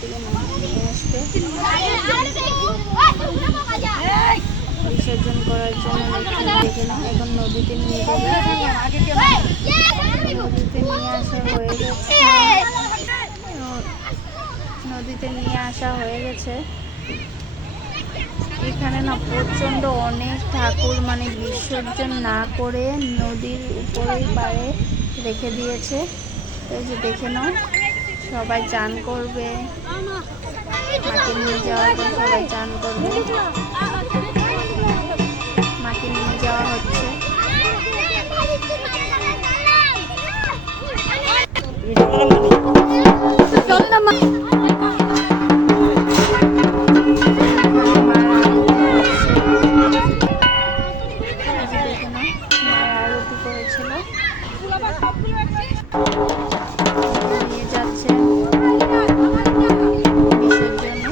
থেকে নিয়ে আসতে বিসর্জন করার জন্য দেখে নাও। এখন নদীতে নিয়ে যাবে, নদীতে নিয়ে আসা হয়ে গেছে, নদীতে নিয়ে আসা হয়ে গেছে। এখানে না প্রচণ্ড অনেক ঠাকুর মানে বিসর্জন না করে নদীর উপরেই পাড়ে রেখে দিয়েছে। এই যে দেখে নাও, সবাই চান করবে, মাকে নিয়ে যাওয়ার পর সবাই চান করবে, মাকে নিয়ে যাওয়া হচ্ছে। আরতি করেছিল, নিয়ে যাচ্ছে বিসর্জনে।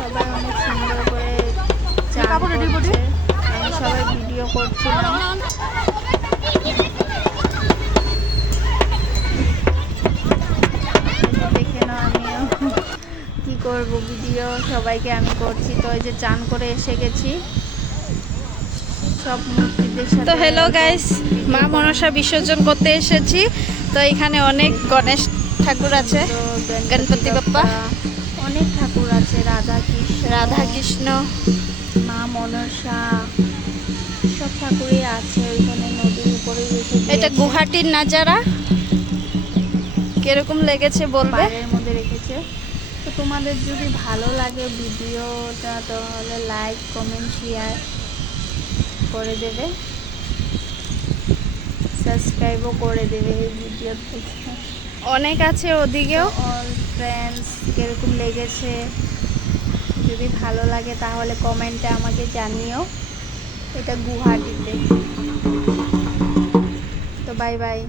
সবাই অনেক ফুর্তি করেছে। করব ভিডিও, সবাইকে আমি করছি। তো এই যে চান করে এসে গেছি সব মূর্তিদের সাথে। তো হ্যালো গাইস, মা মনসা বিসর্জন করতে এসেছি। তো এখানে অনেক গণেশ ঠাকুর আছে, গণপতি বাপ্পা, অনেক ঠাকুর আছে, রাধা কৃষ্ণ, মা মনসা, সব ঠাকুরই আছে ওইখানে নদীর উপরে রেখে। এটা গুয়াহাটির নাজারা, কিরকম লেগেছে বলবে। পাড়ের মধ্যে রেখেছে। তো তোমাদের যদি ভালো লাগে ভিডিওটা তাহলে লাইক কমেন্ট শেয়ার করে দেবে, সাবস্ক্রাইবও করে দেবে এই ভিডিও থেকে। অনেক আছে ওদিকেও। অল ফ্রেন্ডস কিরকম লেগেছে যদি ভালো লাগে তাহলে কমেন্টে আমাকে জানিও। এটা গুয়াহাটিতে। তো বাই বাই।